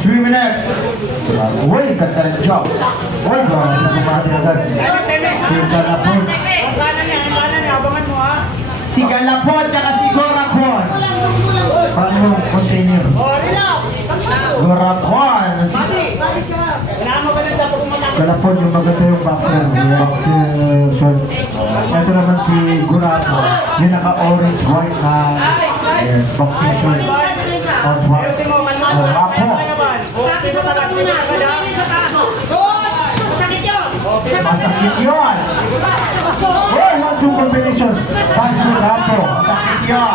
3 minutes. Uy, ganda ng job. Uy, ganda na kumati agad. Si Galapon. Si Galapon, tsaka si Gorapon. Paano yung container? Gorapon. Galapon yung maganda yung background. Ito naman si Gorapon. Yung naka-orange, white na boxing shirt. Orange, Gorapon. Masakit yun! Uy, 1-2 combination. Pancho Rapo. Masakit yun.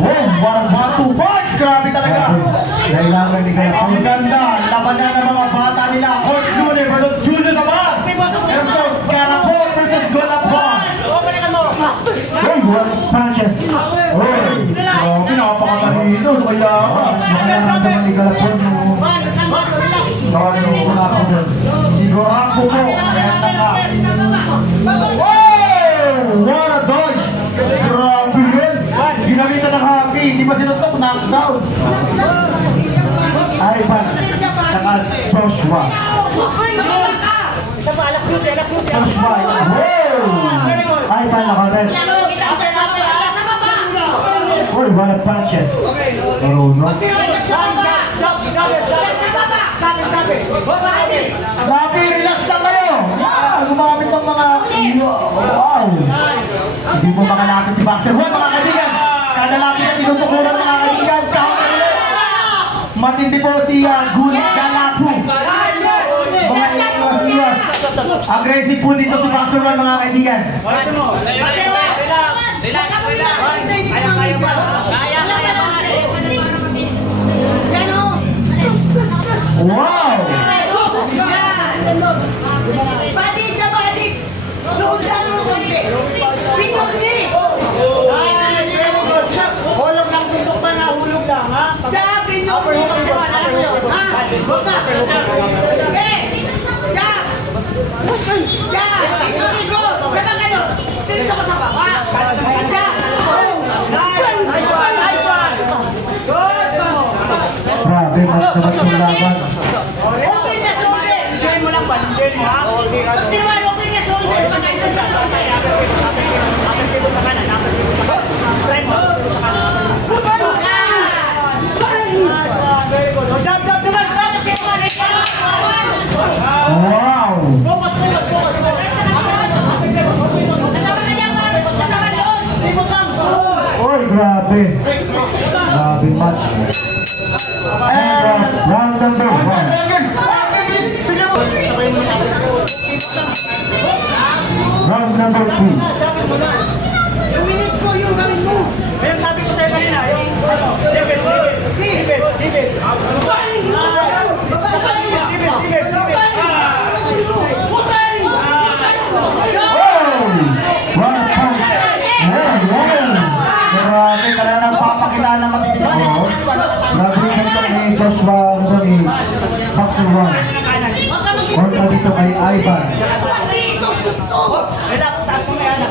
Uy, 1-2 punch! Grabe talaga. Kailangan ni Galapon. Ang ganda. Labanan ng mga bata nila. Coach Junior versus Junior naman. Ito, Galapon versus Galapon. Uy, 1 punches. Uy, pinapakatalino. Kaya, makalaramdaman ni Galapon. Siguro ako mo. Wow! What a dodge! Grabe yun! Ginamitan ng happy. Hindi ba sinutok? Knockdown. Ivan. Saka Joshua. Joshua. Wow! Ivan naka-red. Uy, what a punches. Marunong. Sabi, relax lang kayo. Gumamit ng mga... Wow! Hindi mo makalapit si Boxer. Hoy, mga kaibigan! Kada lapit na tinutukulan mga kaibigan sa matindi po si Galapu. Mga iwas. Aggressive po dito si Boxer mga kaibigan. Wow! Badi ka, badi! Nood lang mo konti! Pitong ni! Hulog lang, sundok pa na, hulog lang, ha? Sabi nyo, magsiwala lang mo yun, ha? Huwag ka! Eh! Jab! Jab! Pitong ni ko! Sabang kayo! Dito ko sa baba! Jab! Nice one! Nice one! Good! Grabe, magsabat yung laban. Open na shoulder! Enjoy mo lang ba? Enjoy mo, ha? Pag sinuwan, open na shoulder! Pagkaitan sa shoulder! Apat kibot sa kanan, apat kibot sa kanan. Drive mo, kibot sa kanan. Nice one, very good. Oh, jump, jump naman, jump! Wow! Focus mo yun, focus mo. Tatawa ka dyan, Mark! Tatawa doon! Libot lang. Uy, grabe. Grabe match. And round number 1. Round number 2. Yung minutes mo, yung gawin mo! Ayun, sabi ko sa'yo kanina, yung Davis. Grabe, talaga nang papakilala matindi ako. Grabe yung ganito ni Joshua, ni Boxer 1. Or dito kay Ivan. Dito, tutok! Relax, taas mo na yan.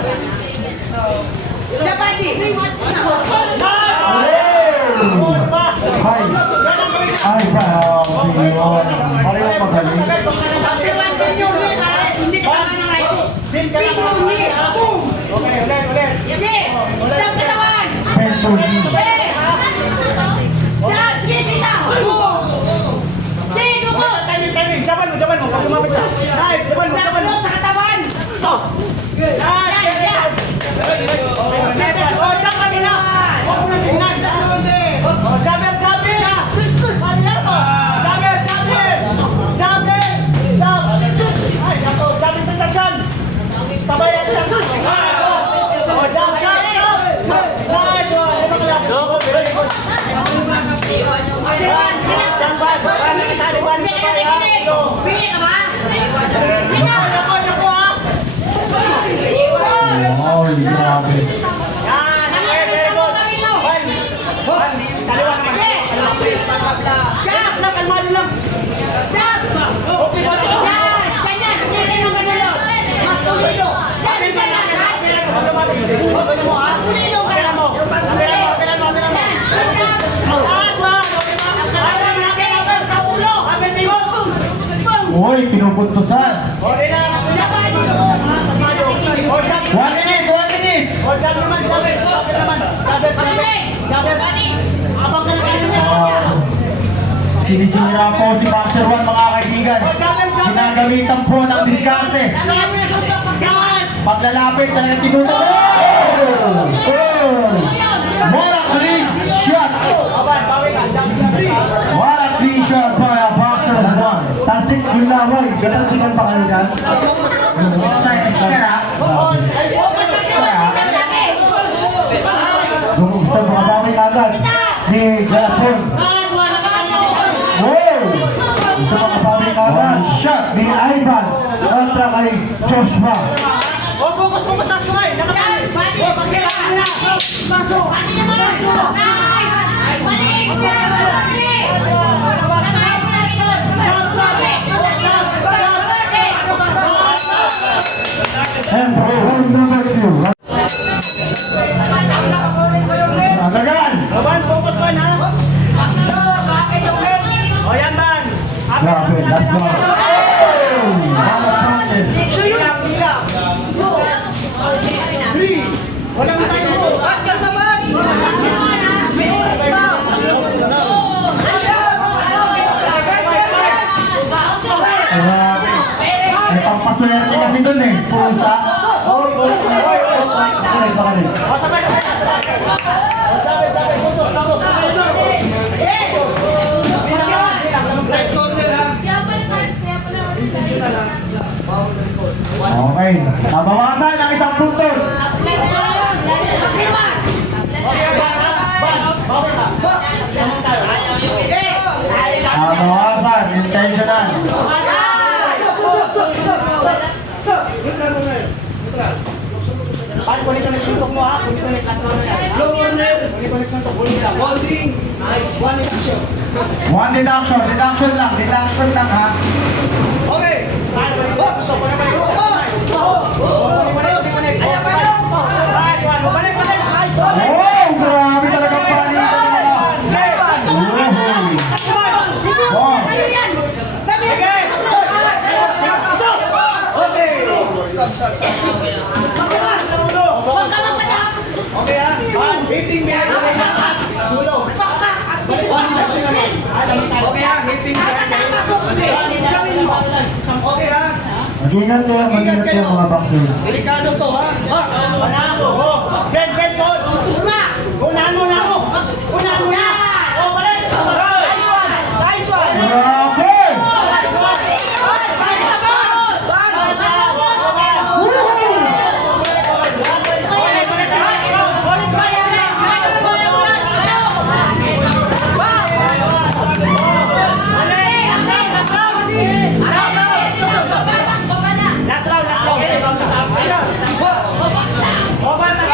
Dabadi! Hi! Ivan, yun. Pareho magaling. Pagsiwan ka nyo, hindi ka tama ng right. Pitong ni! Boom! Ulit. Hindi! Dang katawan! Pencil D. Hindi! Dang! Kisita! Boom! Hindi! Dukot! Timing. Jaban mo. Pag lumapit siya. Nice. Jaban mo. Dablot sa katawan! Nice. Yan! Nice one. Oh, jump kanina. Huwag mo na tingnan. Oh, jabber. Ay, ako. Jabber sa tansyan. Sabay yan. Oh, jump. Nice one. Very good. Pagsiwan! Relax! Stand by. Taliban sa Hindi! bayan. Bili ka ba? Ako, ha. Wow, grabe. Yan. Very good. Kaliwan ka. Relax lang. Kalmado lang. Jab! Okay ba? Yan! Ganyan! Ganyan ang ganulot! Mas pulido! Dami ka na! Mas pulido ka! Kailan mo? Yan! Jab! Last one. Uy, pinupuntusan. O, relax. Laban doon. O, jab. 1 minute, 1 minute. O, jab naman, jab. Jab naman. Jab. Abang ka lang. Sinisira po si Boxer 1 mga kaibigan. Ginagamitan po ng diskarte. Damihan mo na suntok pagsawas. Paglalapit talaga tinutuloy. What a clean shot. Aban, bawi ka. Jab, jab. What a clean shot by a Boxer 1. Tasik Gulaway. Gatansikan pa kayo dyan. Excited ka na. Gusto mga bawi agad ni Galapon. Wow! Gusto mga bawi agad. Shot ni Ivan. Kontra kay Joshua. O, focus mo taas kamay. Yan, body, pagsawas. Pasok. Body naman. Nice. Balik. Balik. Tamaan mo na doon. Balik. And for home number 2. Agagan! Aban, focus man, ha? O, yan man. Grabe, last one. Walang tayo. Grabe. May pampaswerte kasi dun eh. Pusa. Oy, oy, oy, oy. Bakit, bakit? O, sabay, sabay. O, sabay, sabay. Focus, focus. Sabay, sabay. Okay. Nabawasan ang isang puntos. Nabawasan. Intentional. Pan, kunin ko nagsuntok mo, ha? Kunin ko nagkasama mo yan, ha? Lower level, Kunin ko nagsuntok, kunin lang. holding, Nice. one action. One deduction. Deduction lang. Deduction lang ha. Okay, Pan, kunin ko nagsuntok, kunin ko nagkasama. Kunin ko nagkasama. Nice one. Balik, balik. Nice one. Wow! Grabe talagang palitan nila. okay. Stop, stop, stop. Okay ha, hitting behind the leg. Tulog. One action naman. Okay ha, hitting behind the leg. Okay ha, Mag-ingat kayo mga boxers. delikado to ha. Ha? Panalo. Oh. Ben, Ben, Paul. Unahan mo na ako. Unahan mo na. Oh, balik. Grabe! Last round, last round. Ayan, ha? Oh, balik.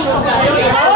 Sa'yo,